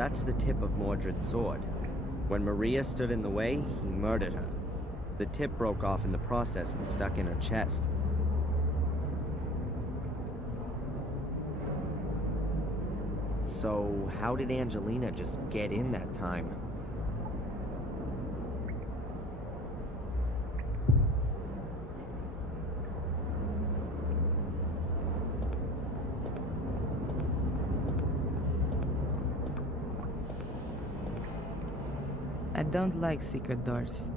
That's the tip of Mordred's sword. When Maria stood in the way, he murdered her. The tip broke off in the process and stuck in her chest. So, how did Angelina just get in that time? I don't like secret doors.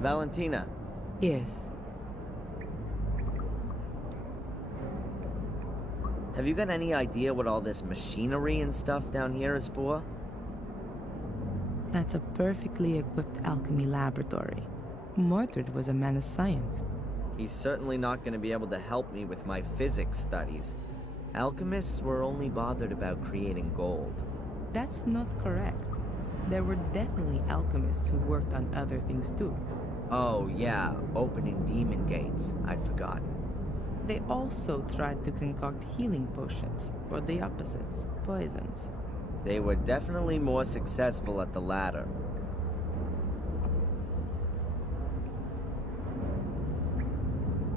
Valentina. Yes. Have you got any idea what all this machinery and stuff down here is for? That's a perfectly equipped alchemy laboratory. Mordred was a man of science. He's certainly not going to be able to help me with my physics studies. Alchemists were only bothered about creating gold. That's not correct. There were definitely alchemists who worked on other things too. Oh yeah, opening demon gates. I'd forgotten. They also tried to concoct healing potions, or the opposites, poisons. They were definitely more successful at the latter.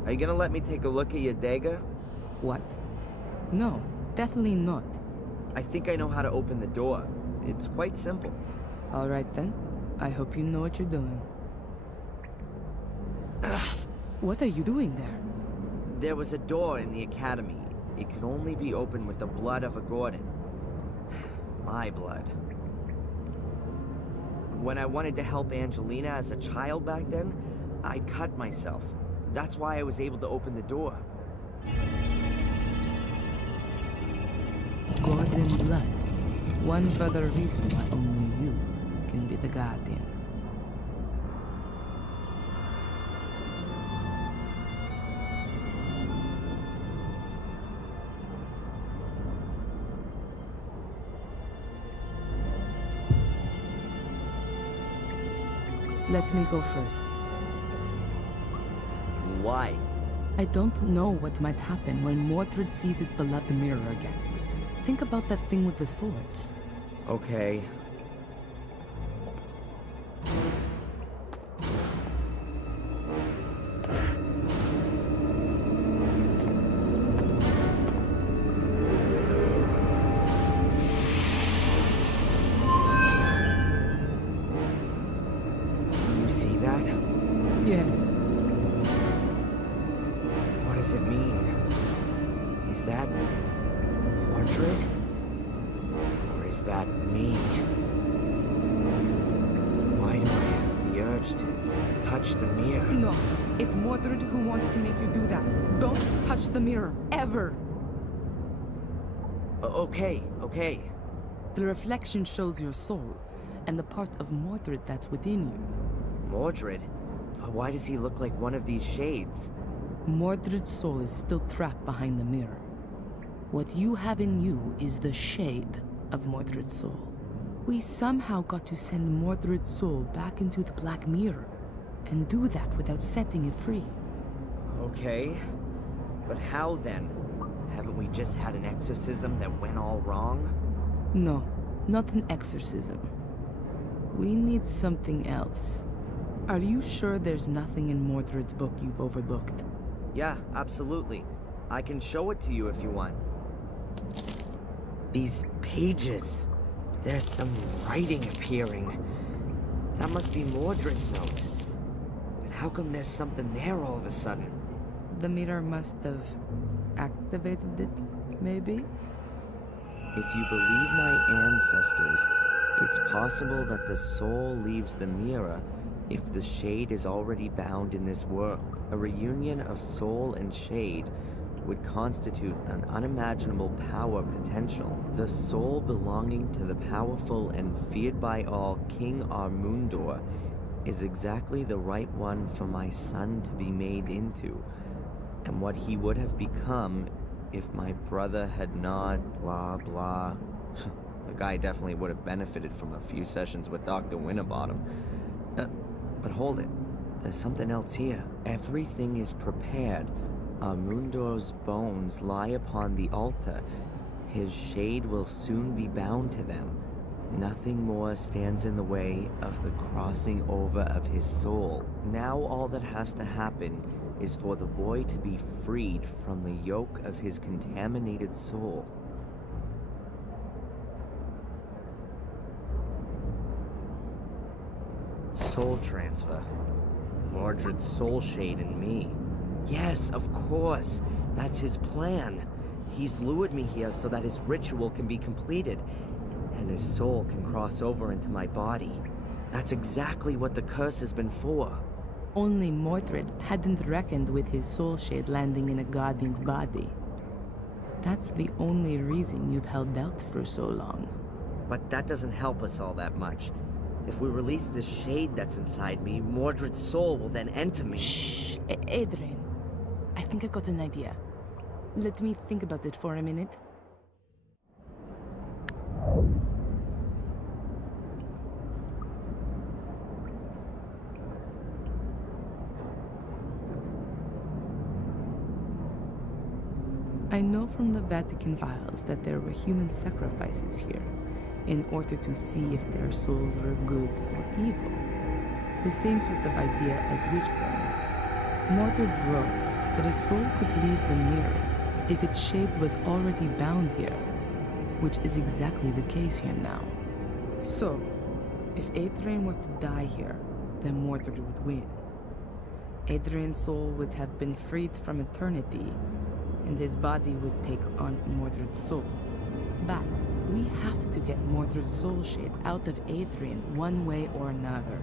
Are you gonna let me take a look at your dagger? What? No, definitely not. I think I know how to open the door. It's quite simple. All right then. I hope you know what you're doing. What are you doing there? There was a door in the academy. It could only be opened with the blood of a Gordon. My blood. When I wanted to help Angelina as a child back then, I'd cut myself. That's why I was able to open the door. Gordon blood. One further reason why only you can be the guardian. Let me go first. Why? I don't know what might happen when Mordred sees his beloved mirror again. Think about that thing with the swords. Okay. Yes. What does it mean? Is that Mordred? Or is that me? Why do I have the urge to touch the mirror? No, it's Mordred who wants to make you do that. Don't touch the mirror, ever! Okay. The reflection shows your soul, and the part of Mordred that's within you. Mordred? But why does he look like one of these shades? Mordred's soul is still trapped behind the mirror. What you have in you is the shade of Mordred's soul. We somehow got to send Mordred's soul back into the Black Mirror, and do that without setting it free. Okay, but how then? Haven't we just had an exorcism that went all wrong? No, not an exorcism. We need something else. Are you sure there's nothing in Mordred's book you've overlooked? Yeah, absolutely. I can show it to you if you want. These pages. There's some writing appearing. That must be Mordred's notes. But how come there's something there all of a sudden? The mirror must have activated it, maybe? If you believe my ancestors, it's possible that the soul leaves the mirror if the shade is already bound in this world. A reunion of soul and shade would constitute an unimaginable power potential. The soul belonging to the powerful and feared by all King Armundor is exactly the right one for my son to be made into, and what he would have become if my brother had not blah blah. The guy definitely would have benefited from a few sessions with Dr. Winterbottom. But hold it, there's something else here. Everything is prepared. Armundo's bones lie upon the altar. His shade will soon be bound to them. Nothing more stands in the way of the crossing over of his soul. Now all that has to happen is for the boy to be freed from the yoke of his contaminated soul. Soul transfer. Mordred's soul shade in me. Yes, of course. That's his plan. He's lured me here so that his ritual can be completed, and his soul can cross over into my body. That's exactly what the curse has been for. Only Mordred hadn't reckoned with his soul shade landing in a guardian's body. That's the only reason you've held out for so long. But that doesn't help us all that much. If we release this shade that's inside me, Mordred's soul will then enter me. Shh, Adrian. I think I got an idea. Let me think about it for a minute. I know from the Vatican files that there were human sacrifices here, in order to see if their souls were good or evil. The same sort of idea as witch-burning. Mordred wrote that a soul could leave the mirror if its shade was already bound here, which is exactly the case here now. So, if Adrian were to die here, then Mordred would win. Adrian's soul would have been freed from eternity, and his body would take on Mordred's soul. But we have to get Mordred's soul shade out of Adrian one way or another.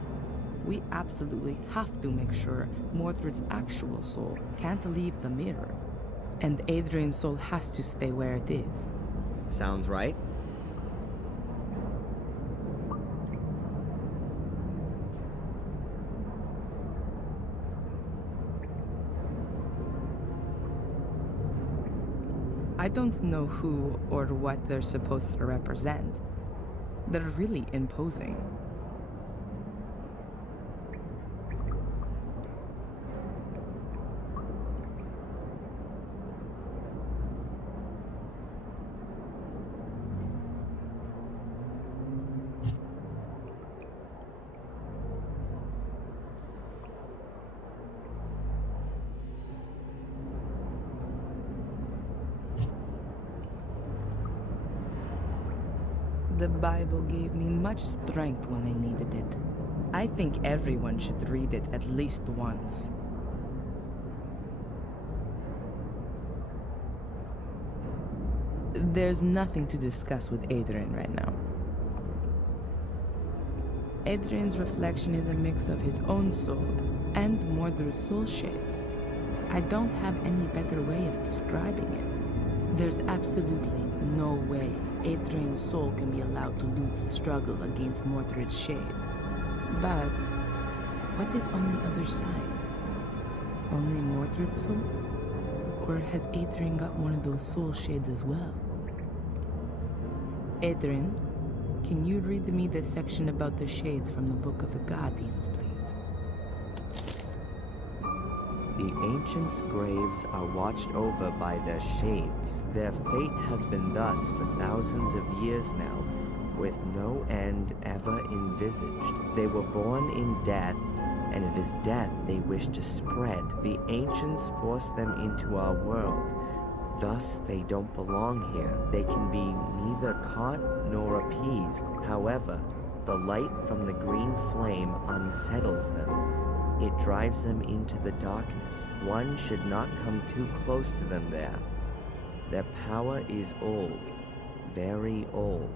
We absolutely have to make sure Mordred's actual soul can't leave the mirror. And Adrian's soul has to stay where it is. Sounds right. I don't know who or what they're supposed to represent. They're really imposing. The Bible gave me much strength when I needed it. I think everyone should read it at least once. There's nothing to discuss with Adrian right now. Adrian's reflection is a mix of his own soul and Mordred's soul shade. I don't have any better way of describing it. There's absolutely no way Adrian's soul can be allowed to lose the struggle against Mordred's shade. But what is on the other side? Only Mordred's soul? Or has Adrian got one of those soul shades as well? Adrian, can you read me the section about the shades from the Book of the Guardians, please? The ancients' graves are watched over by their shades. Their fate has been thus for thousands of years now, with no end ever envisaged. They were born in death, and it is death they wish to spread. The ancients forced them into our world. Thus, they don't belong here. They can be neither caught nor appeased. However, the light from the green flame unsettles them. It drives them into the darkness. One should not come too close to them there. Their power is old, very old.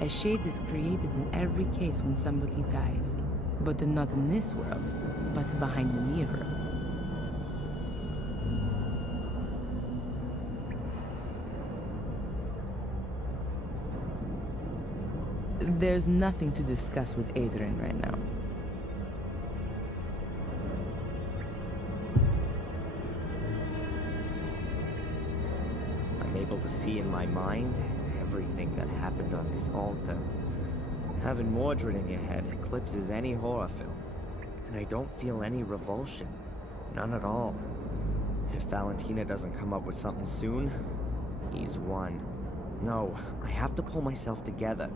A shade is created in every case when somebody dies. But not in this world, but behind the mirror. There's nothing to discuss with Adrian right now. I'm able to see in my mind everything that happened on this altar. Having Mordred in your head eclipses any horror film, and I don't feel any revulsion. None at all. If Valentina doesn't come up with something soon, he's won. No, I have to pull myself together,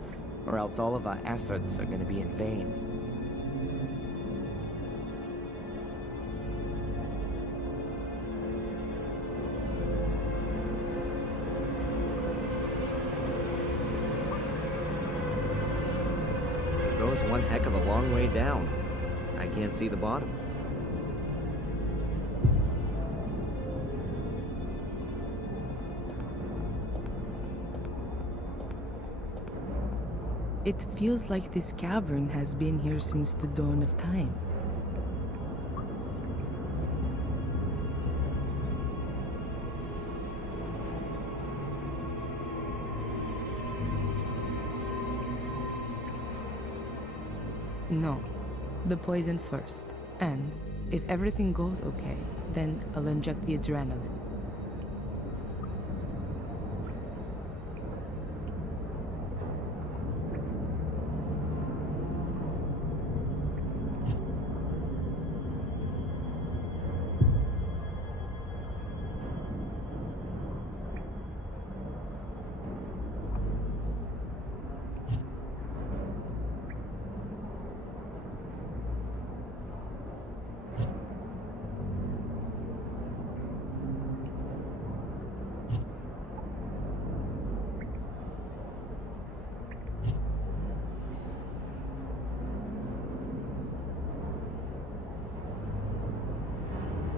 or else all of our efforts are going to be in vain. It goes one heck of a long way down. I can't see the bottom. It feels like this cavern has been here since the dawn of time. No, the poison first. And if everything goes okay, then I'll inject the adrenaline.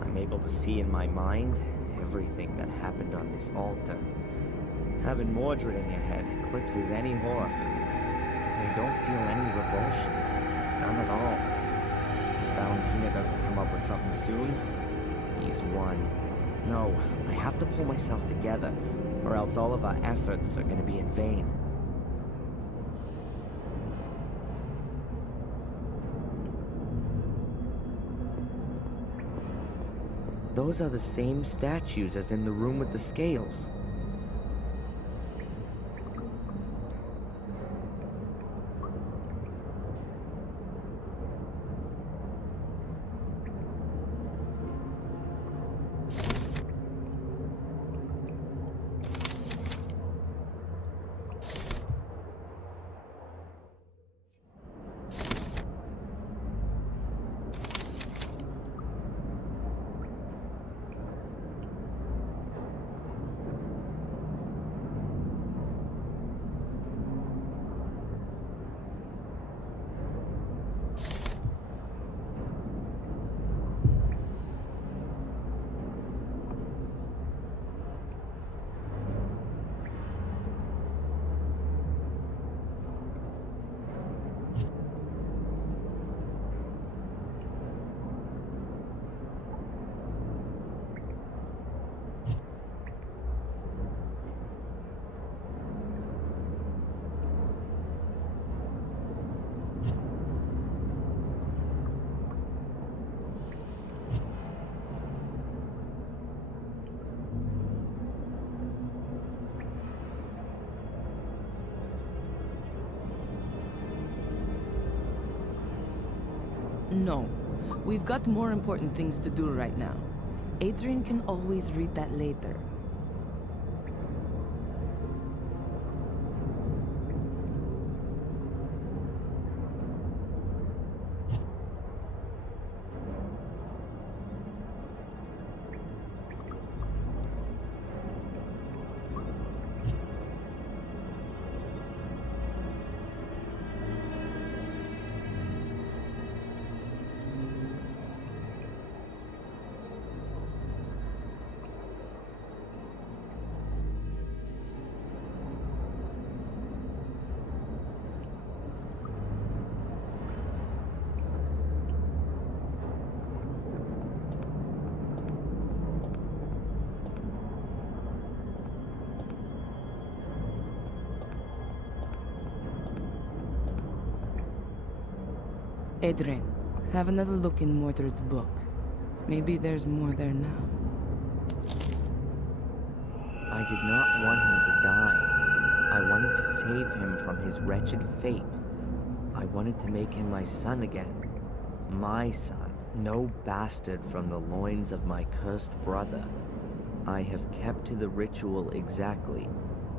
I'm able to see in my mind everything that happened on this altar. Having Mordred in your head eclipses any horror film, and I don't feel any revulsion. None at all. If Valentina doesn't come up with something soon, he's won. No, I have to pull myself together, or else all of our efforts are going to be in vain. Those are the same statues as in the room with the scales. No, we've got more important things to do right now. Adrian can always read that later. Adrian, have another look in Mordred's book. Maybe there's more there now. I did not want him to die. I wanted to save him from his wretched fate. I wanted to make him my son again. My son, no bastard from the loins of my cursed brother. I have kept to the ritual exactly.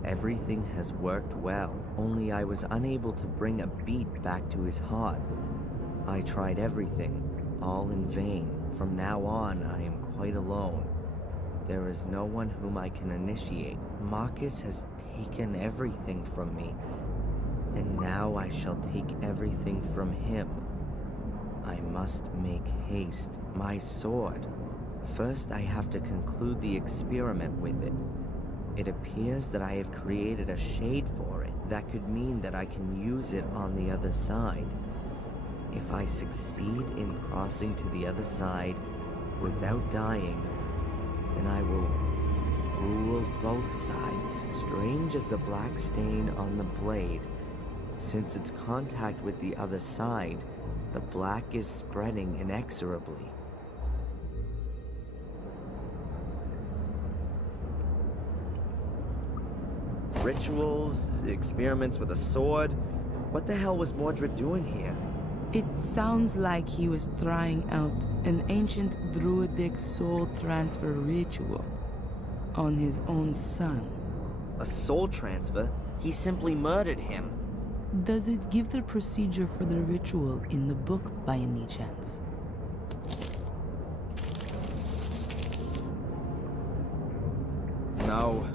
Everything has worked well, only I was unable to bring a beat back to his heart. I tried everything, all in vain. From now on, I am quite alone. There is no one whom I can initiate. Marcus has taken everything from me, and now I shall take everything from him. I must make haste. My sword. First, I have to conclude the experiment with it. It appears that I have created a shade for it. That could mean that I can use it on the other side. If I succeed in crossing to the other side without dying, then I will rule both sides. Strange as the black stain on the blade. Since its contact with the other side, the black is spreading inexorably. Rituals, experiments with a sword. What the hell was Mordred doing here? It sounds like he was trying out an ancient druidic soul transfer ritual on his own son. A soul transfer? He simply murdered him. Does it give the procedure for the ritual in the book by any chance? No.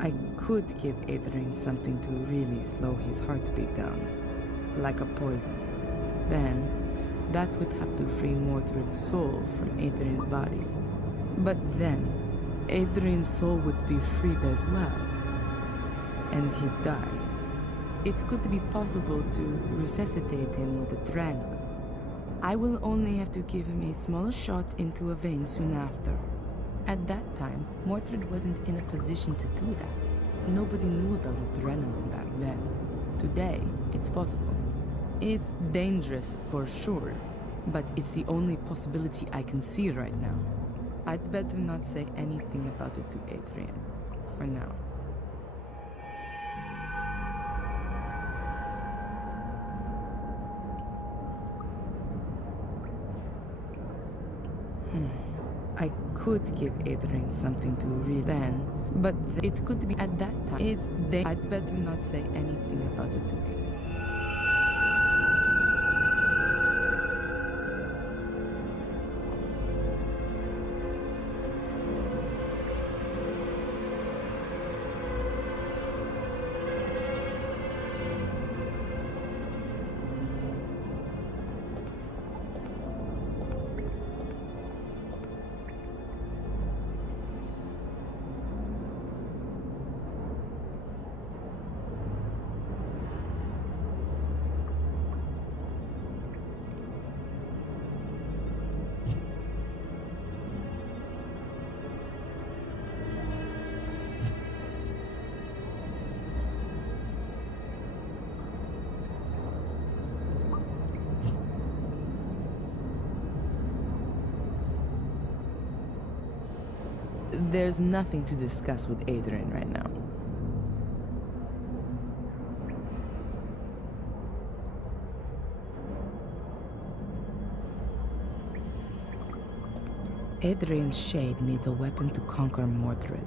I could give Adrian something to really slow his heartbeat down, like a poison. Then, that would have to free Mordred's soul from Adrian's body. But then, Adrian's soul would be freed as well, and he'd die. It could be possible to resuscitate him with adrenaline. I will only have to give him a small shot into a vein soon after. At that time, Mordred wasn't in a position to do that. Nobody knew about adrenaline back then. Today, it's possible. It's dangerous for sure, but it's the only possibility I can see right now. I'd better not say anything about it to Adrian, for now. I could give Adrian something to read then, but it could be at that time. I'd better not say anything about it to Adrian. There's nothing to discuss with Adrian right now. Adrian's shade needs a weapon to conquer Mordred,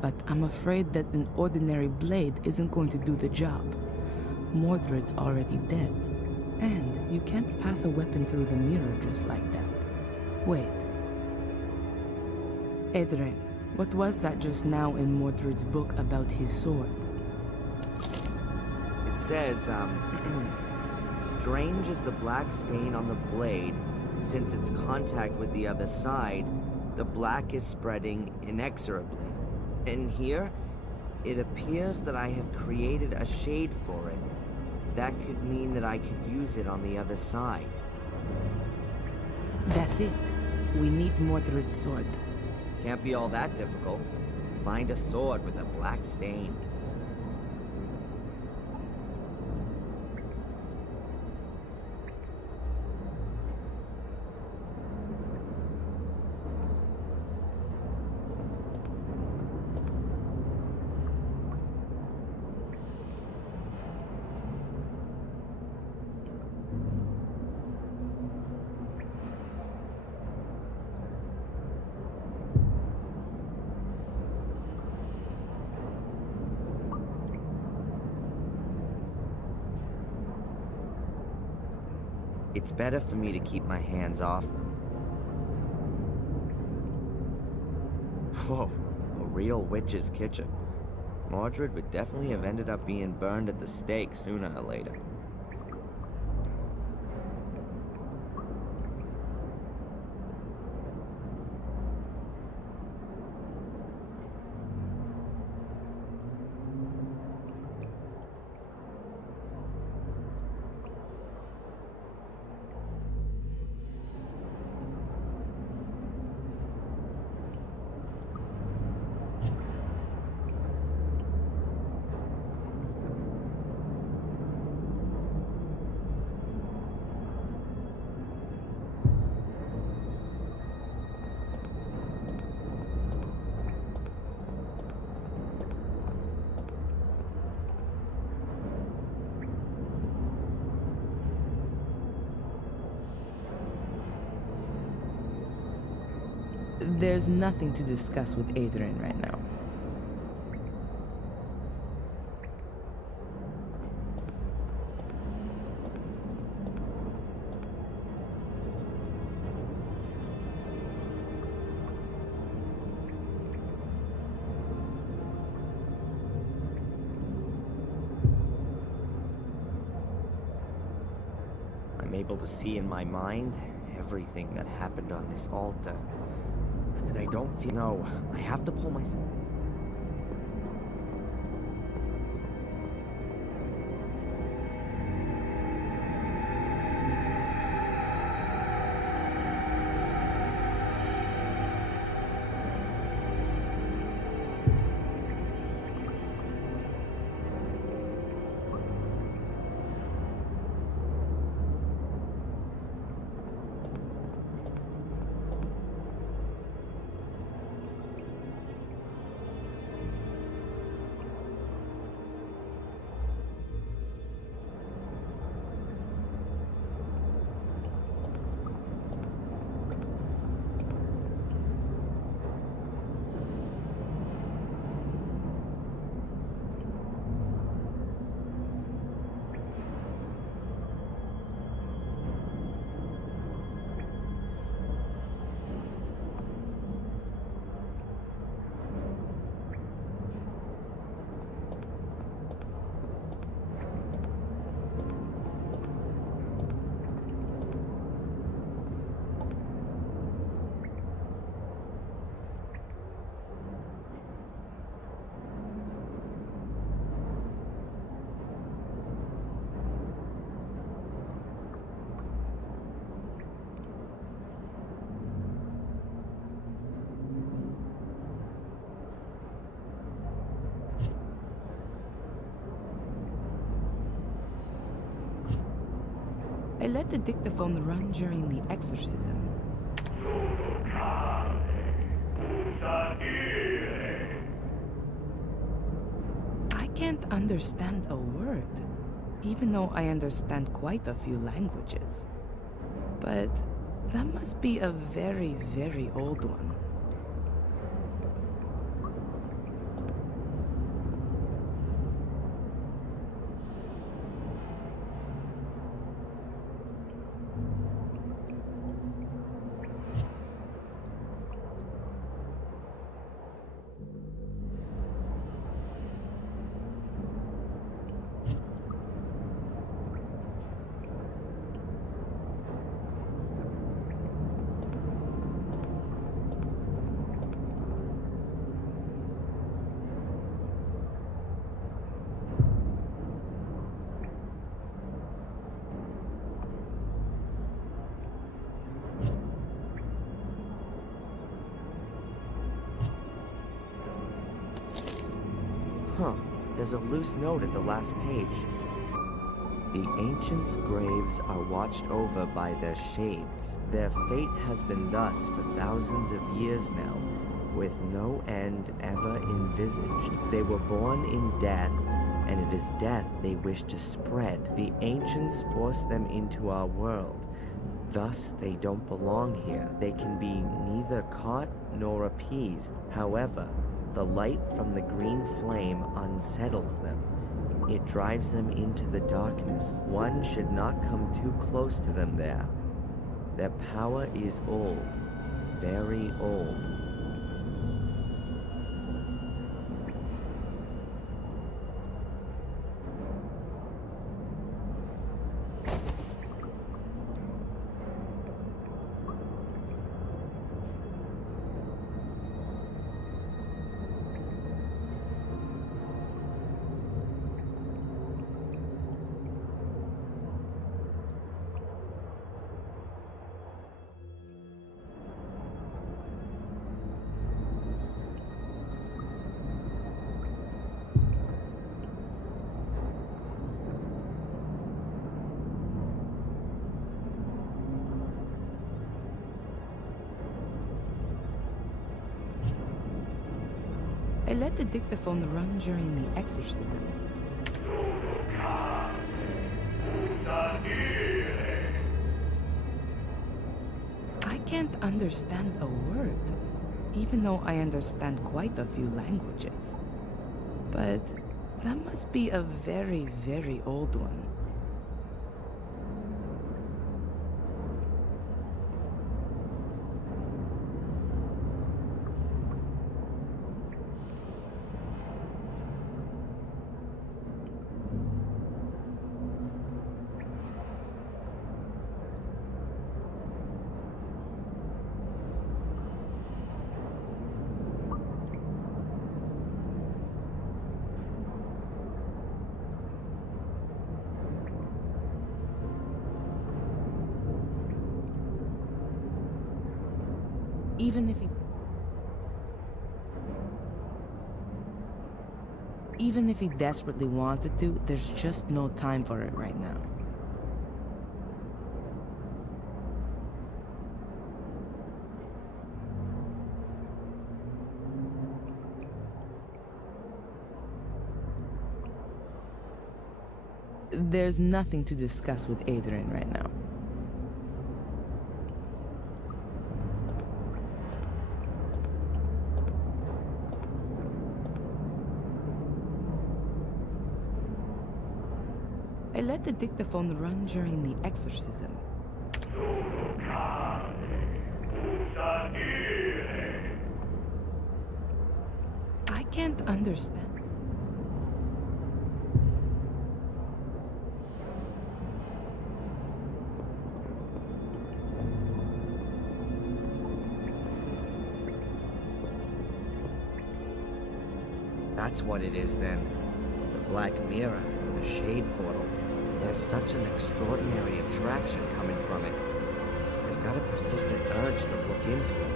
but I'm afraid that an ordinary blade isn't going to do the job. Mordred's already dead, and you can't pass a weapon through the mirror just like that. Wait. Adrian, what was that just now in Mordred's book about his sword? It says, strange as the black stain on the blade, since its contact with the other side, the black is spreading inexorably. And here, It appears that I have created a shade for it. That could mean that I could use it on the other side. That's it. We need Mordred's sword. Can't be all that difficult. Find a sword with a black stain. It's better for me to keep my hands off them. Whoa, a real witch's kitchen. Mordred would definitely have ended up being burned at the stake sooner or later. There's nothing to discuss with Adrian right now. I'm able to see in my mind everything that happened on this altar. And I don't feel... No, I have to pull myself... I let the dictaphone run during the exorcism. I can't understand a word, even though I understand quite a few languages. But that must be a very, very old one. Huh, there's a loose note at the last page. The ancients' graves are watched over by their shades. Their fate has been thus for thousands of years now, with no end ever envisaged. They were born in death, and it is death they wish to spread. The ancients forced them into our world. Thus, they don't belong here. They can be neither caught nor appeased. However, the light from the green flame unsettles them. It drives them into the darkness. One should not come too close to them there. Their power is old, very old. I let the dictaphone run during the exorcism. I can't understand a word, even though I understand quite a few languages. But that must be a very, very old one. Even if he desperately wanted to, there's just no time for it right now. There's nothing to discuss with Adrian right now. I let the dictaphone run during the exorcism. I can't understand. That's what it is then. The Black Mirror, the Shade Portal. There's such an extraordinary attraction coming from it. I've got a persistent urge to look into it.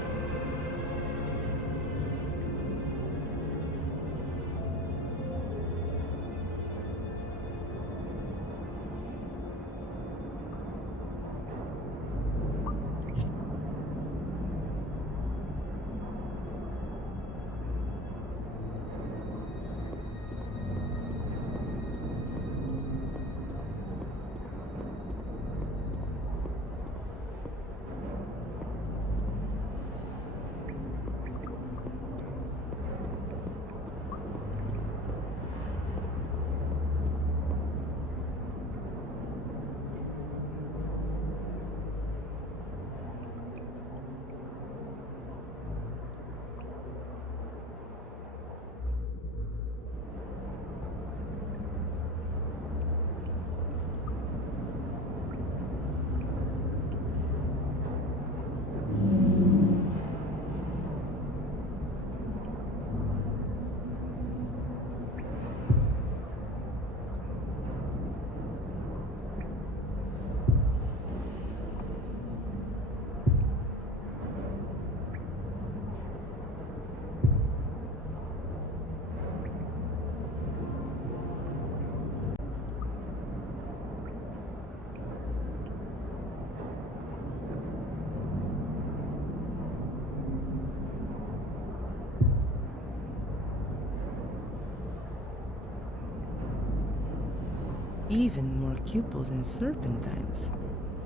even more cupels and serpentines.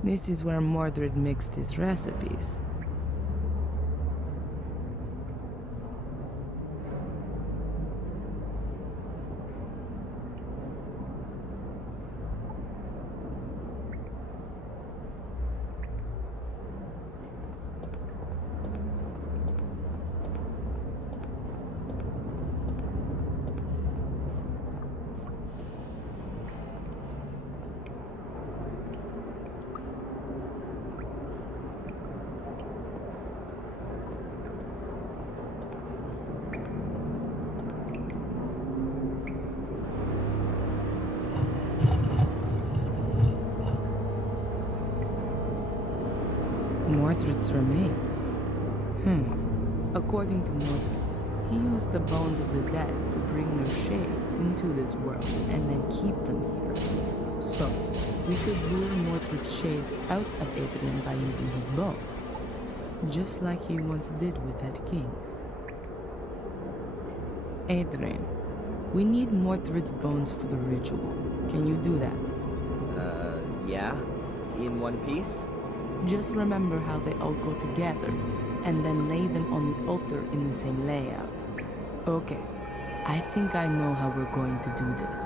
This is where Mordred mixed his recipes. Mordred's remains. According to Mordred, he used the bones of the dead to bring their shades into this world and then keep them here. So, we could lure Mordred's shade out of Adrian by using his bones, just like he once did with that king. Adrian, we need Mordred's bones for the ritual. Can you do that? Yeah? In one piece? Just remember how they all go together, and then lay them on the altar in the same layout. Okay, I think I know how we're going to do this.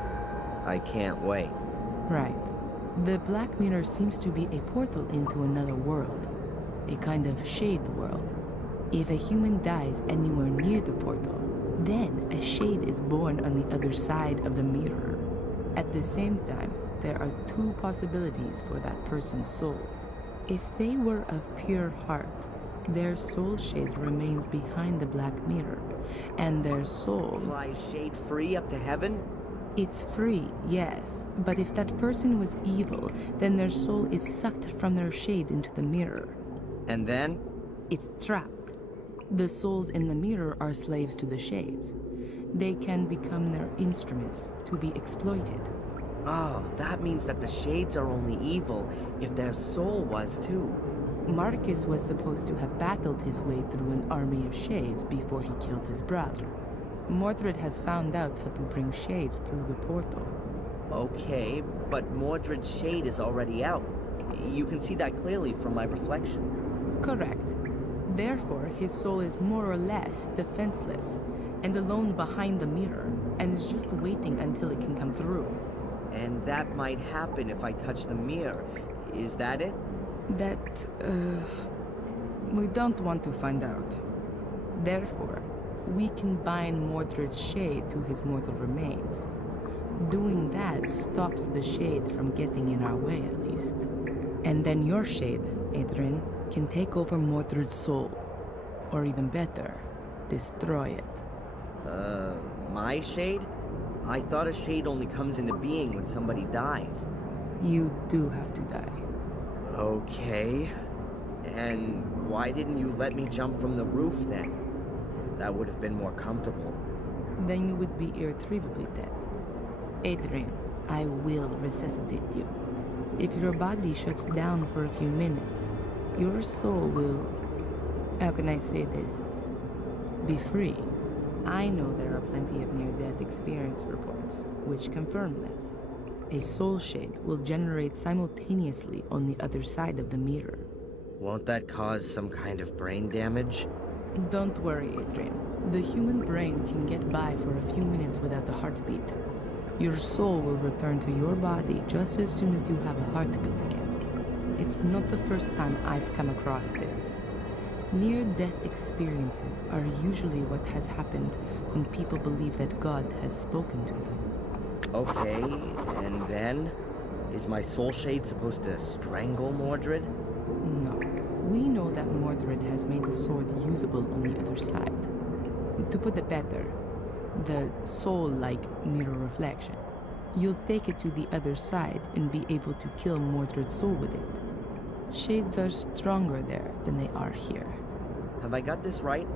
I can't wait. Right. The Black Mirror seems to be a portal into another world, a kind of shade world. If a human dies anywhere near the portal, then a shade is born on the other side of the mirror. At the same time, there are two possibilities for that person's soul. If they were of pure heart, their soul shade remains behind the Black Mirror, and their soul Flies shade free up to heaven? It's free, yes, but if that person was evil, then their soul is sucked from their shade into the mirror. And then? It's trapped. The souls in the mirror are slaves to the shades. They can become their instruments to be exploited. Oh, that means that the shades are only evil if their soul was too. Marcus was supposed to have battled his way through an army of shades before he killed his brother. Mordred has found out how to bring shades through the portal. Okay, but Mordred's shade is already out. You can see that clearly from my reflection. Correct. Therefore, his soul is more or less defenseless and alone behind the mirror, and is just waiting until it can come through. And that might happen if I touch the mirror. Is that it? That, we don't want to find out. Therefore, we can bind Mordred's shade to his mortal remains. Doing that stops the shade from getting in our way, at least. And then your shade, Adrian, can take over Mordred's soul. Or even better, destroy it. My shade? I thought a shade only comes into being when somebody dies. You do have to die. Okay. And why didn't you let me jump from the roof then? That would have been more comfortable. Then you would be irretrievably dead. Adrian, I will resuscitate you. If your body shuts down for a few minutes, your soul will... How can I say this? Be free. I know there are plenty of near-death experience reports, which confirm this. A soul shade will generate simultaneously on the other side of the mirror. Won't that cause some kind of brain damage? Don't worry, Adrian. The human brain can get by for a few minutes without a heartbeat. Your soul will return to your body just as soon as you have a heartbeat again. It's not the first time I've come across this. Near-death experiences are usually what has happened when people believe that God has spoken to them. Okay, and then? Is my soul shade supposed to strangle Mordred? No. We know that Mordred has made the sword usable on the other side. To put it better, the soul-like mirror reflection. You'll take it to the other side and be able to kill Mordred's soul with it. Shades are stronger there than they are here. Have I got this right?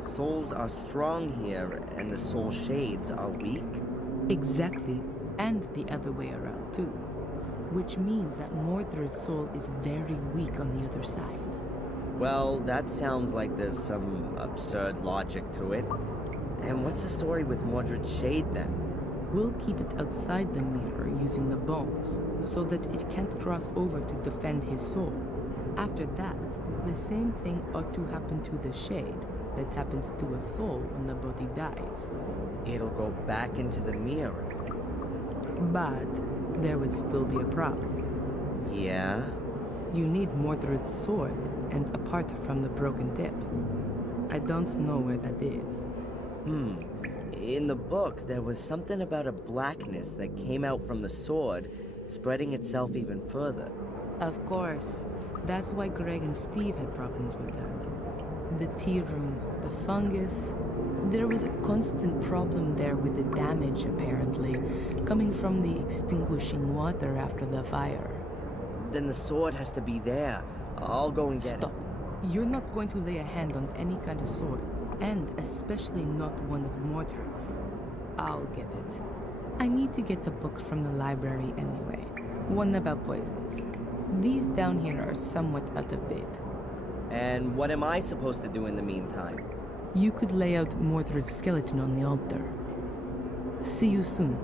Souls are strong here, and the soul shades are weak? Exactly, and the other way around too. Which means that Mordred's soul is very weak on the other side. Well, that sounds like there's some absurd logic to it. And what's the story with Mordred's shade then? We'll keep it outside the mirror using the bones, so that it can't cross over to defend his soul. After that, the same thing ought to happen to the shade that happens to a soul when the body dies. It'll go back into the mirror. But there would still be a problem. Yeah? You need Mordred's sword, and apart from the broken tip. I don't know where that is. In the book, there was something about a blackness that came out from the sword, spreading itself even further. Of course. That's why Greg and Steve had problems with that. The tea room, the fungus. There was a constant problem there with the damage, apparently, coming from the extinguishing water after the fire. Then the sword has to be there. I'll go and get Stop. You're not going to lay a hand on any kind of sword, and especially not one of Mordred's. I'll get it. I need to get the book from the library anyway. One about poisons. These down here are somewhat out of date. And what am I supposed to do in the meantime? You could lay out Mordred's skeleton on the altar. See you soon.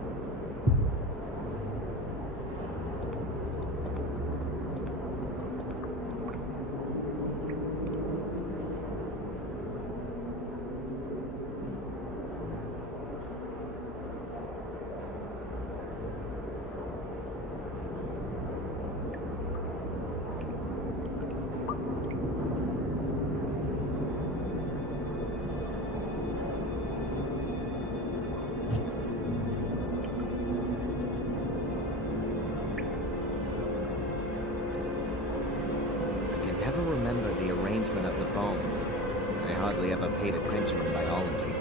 I never remember the arrangement of the bones. I hardly ever paid attention in biology.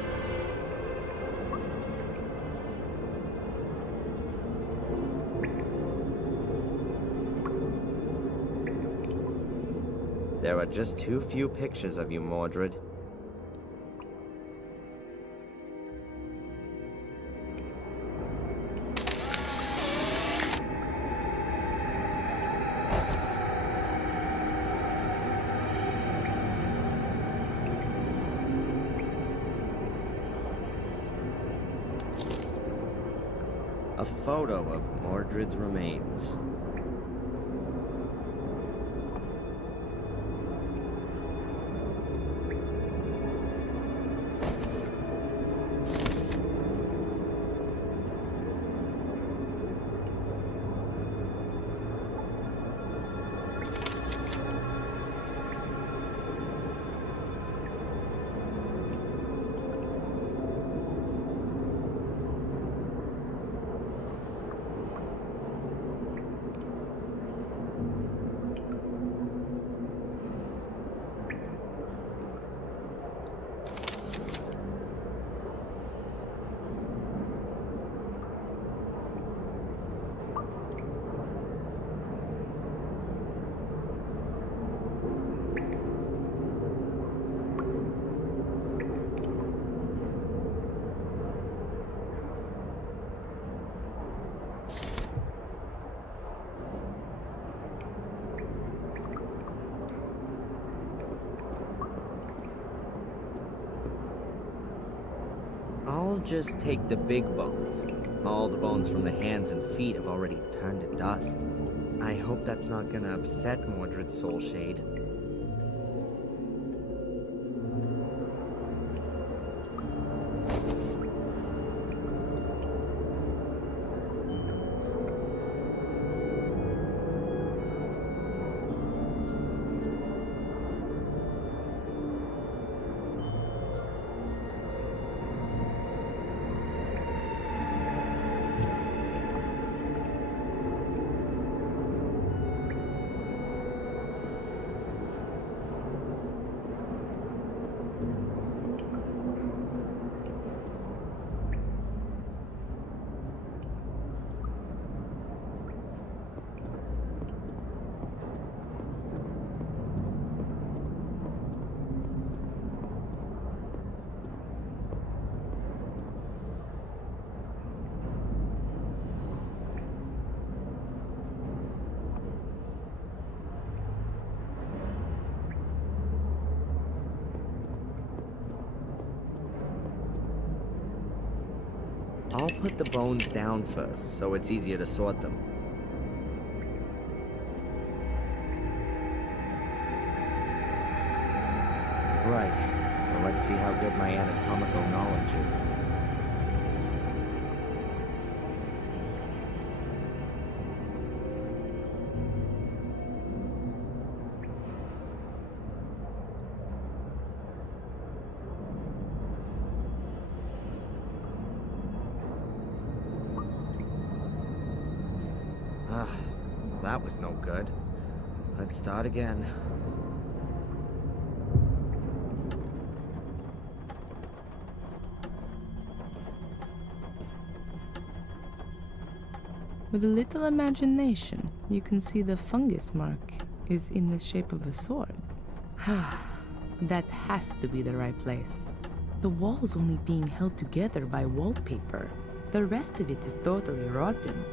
There are just too few pictures of you, Mordred. A photo of Mordred's remains. I'll just take the big bones. All the bones from the hands and feet have already turned to dust. I hope that's not gonna upset Mordred's soul shade. I'll put the bones down first, so it's easier to sort them. Right, so let's see how good my anatomical knowledge is. Well, that was no good. Let's start again. With a little imagination, you can see the fungus mark is in the shape of a sword. That has to be the right place. The wall's only being held together by wallpaper. The rest of it is totally rotten.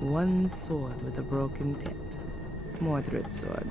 One sword with a broken tip. Mordred's sword.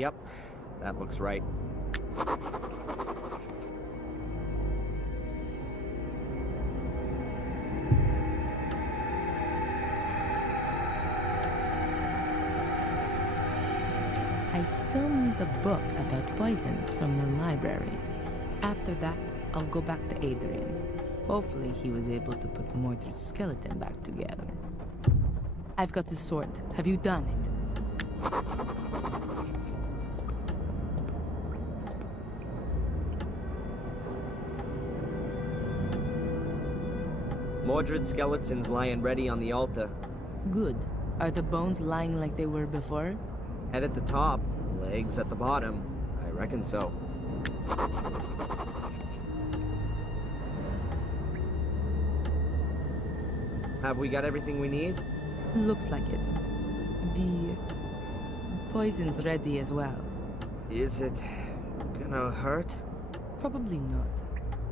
Yep, that looks right. I still need the book about poisons from the library. After that, I'll go back to Adrian. Hopefully he was able to put Mordred's skeleton back together. I've got the sword. Have you done it? Mordred's skeleton's lying ready on the altar. Good. Are the bones lying like they were before? Head at the top, legs at the bottom. I reckon so. Have we got everything we need? Looks like it. The poison's ready as well. Is it gonna hurt? Probably not.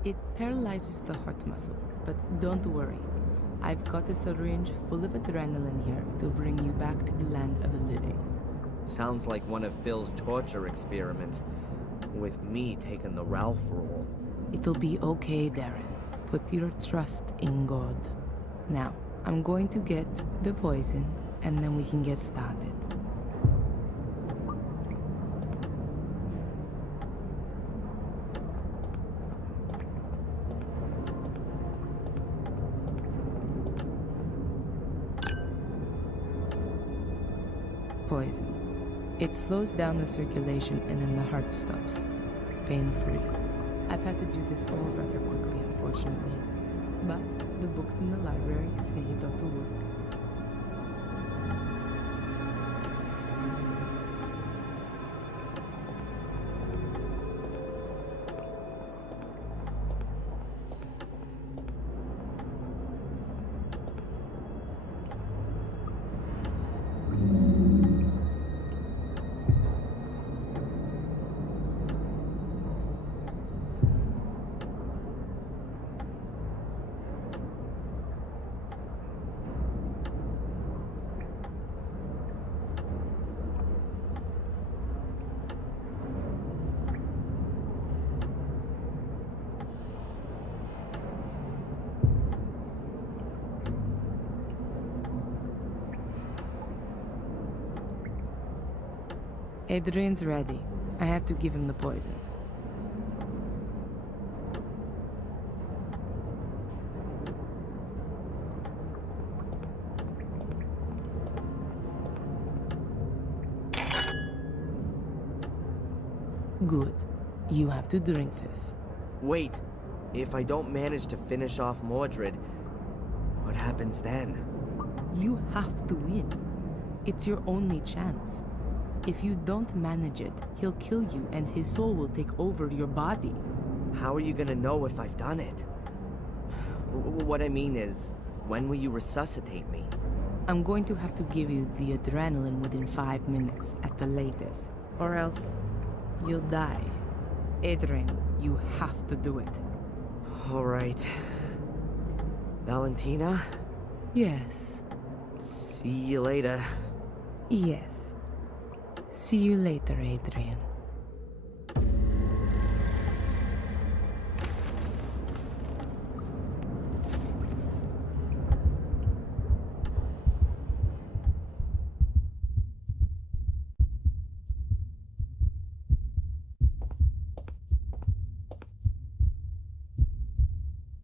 It paralyzes the heart muscle, but don't worry. I've got a syringe full of adrenaline here to bring you back to the land of the living. Sounds like one of Phil's torture experiments, with me taking the Ralph role. It'll be okay, Darren. Put your trust in God. Now, I'm going to get the poison, and then we can get started. Poison. It slows down the circulation and then the heart stops. Pain-free. I've had to do this all rather quickly, unfortunately. But the books in the library say it ought to work. Adrian's ready. I have to give him the poison. Good. You have to drink this. Wait, if I don't manage to finish off Mordred, what happens then? You have to win. It's your only chance. If you don't manage it, he'll kill you and his soul will take over your body. How are you gonna know if I've done it? What I mean is, when will you resuscitate me? I'm going to have to give you the adrenaline within 5 minutes at the latest, or else you'll die. Adrian, you have to do it. All right. Valentina? Yes. See you later. Yes. See you later, Adrian.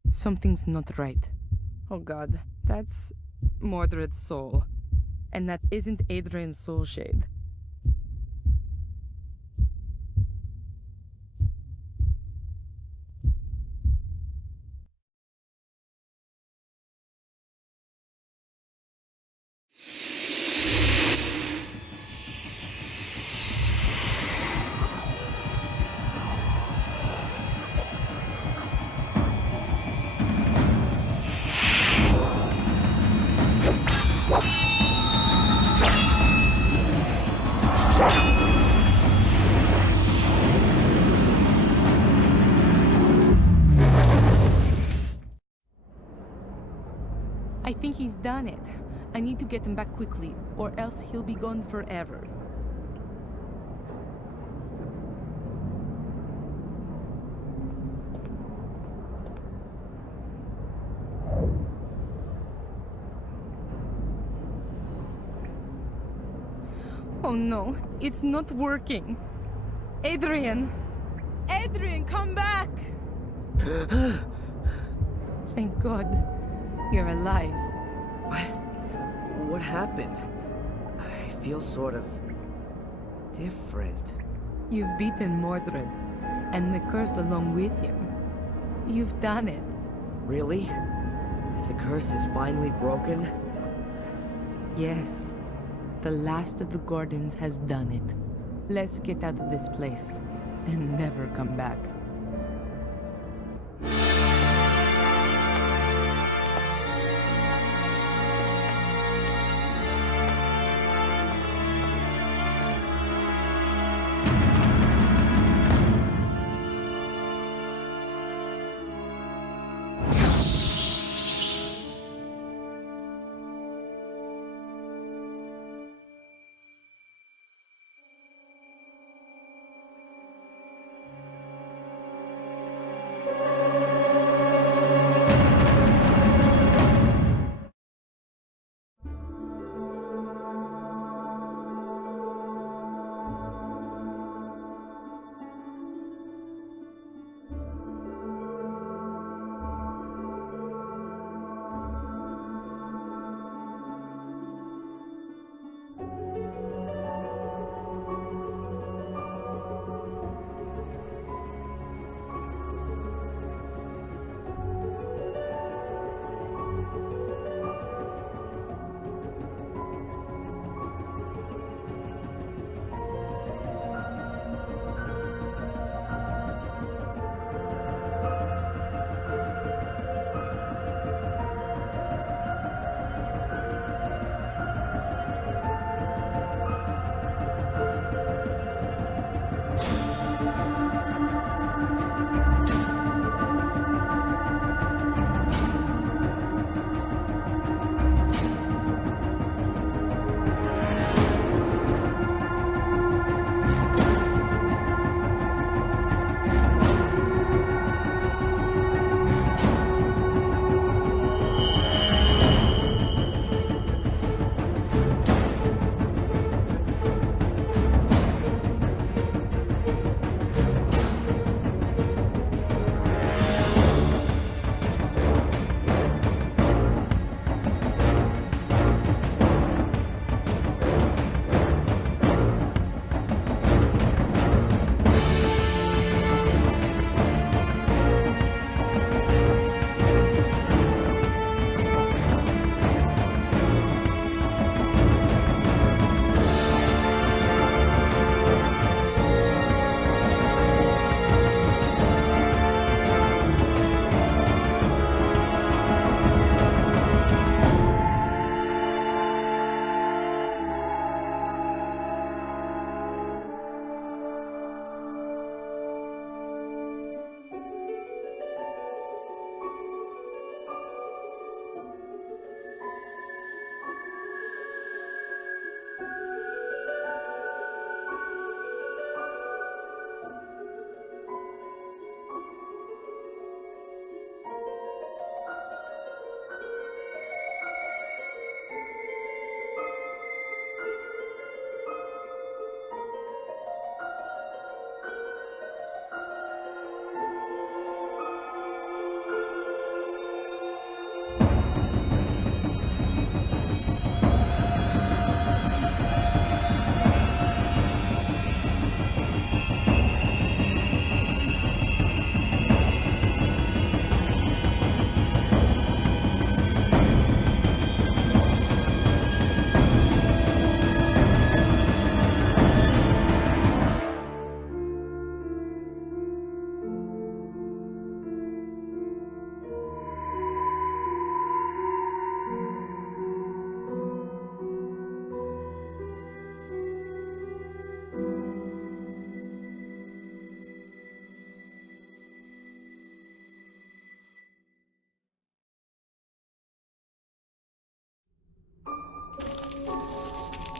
Something's not right. Oh God, that's Mordred's soul. And that isn't Adrian's soul shade. I think he's done it. I need to get him back quickly, or else he'll be gone forever. Oh no, it's not working. Adrian! Adrian, come back! Thank God, you're alive. What happened? I feel sort of different. You've beaten Mordred, and the curse along with him. You've done it. Really? The curse is finally broken? Yes. The last of the Gordons has done it. Let's get out of this place and never come back.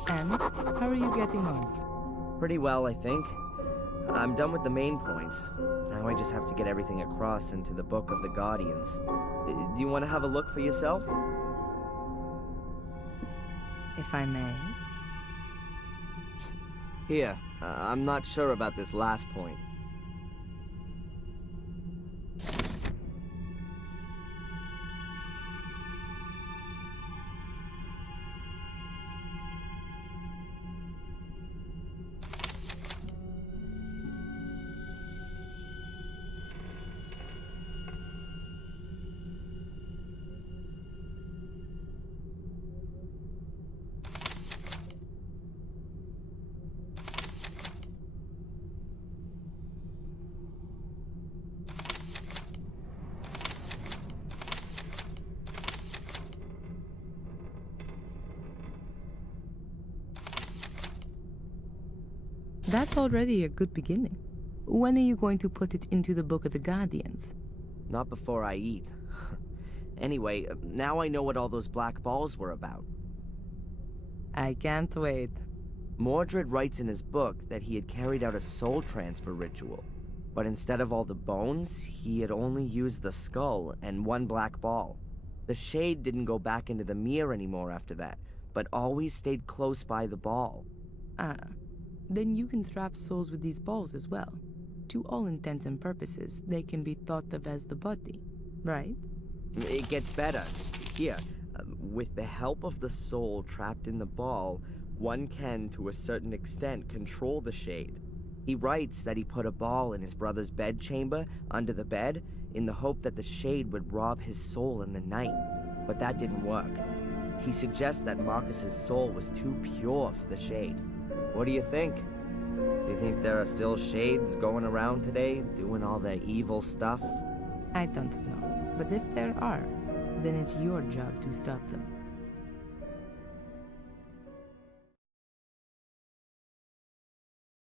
And how are you getting on? Pretty well, I think. I'm done with the main points. Now I just have to get everything across into the Book of the Guardians. Do you want to have a look for yourself? If I may. Here, I'm not sure about this last point. That's already a good beginning. When are you going to put it into the Book of the Guardians? Not before I eat. Anyway, now I know what all those black balls were about. I can't wait. Mordred writes in his book that he had carried out a soul transfer ritual, but instead of all the bones, he had only used the skull and one black ball. The shade didn't go back into the mirror anymore after that, but always stayed close by the ball. Then you can trap souls with these balls as well. To all intents and purposes, they can be thought of as the body, right? It gets better. Here, with the help of the soul trapped in the ball, one can, to a certain extent, control the shade. He writes that he put a ball in his brother's bedchamber, under the bed, in the hope that the shade would rob his soul in the night. But that didn't work. He suggests that Marcus's soul was too pure for the shade. What do you think? Do you think there are still shades going around today, doing all the evil stuff? I don't know. But if there are, then it's your job to stop them.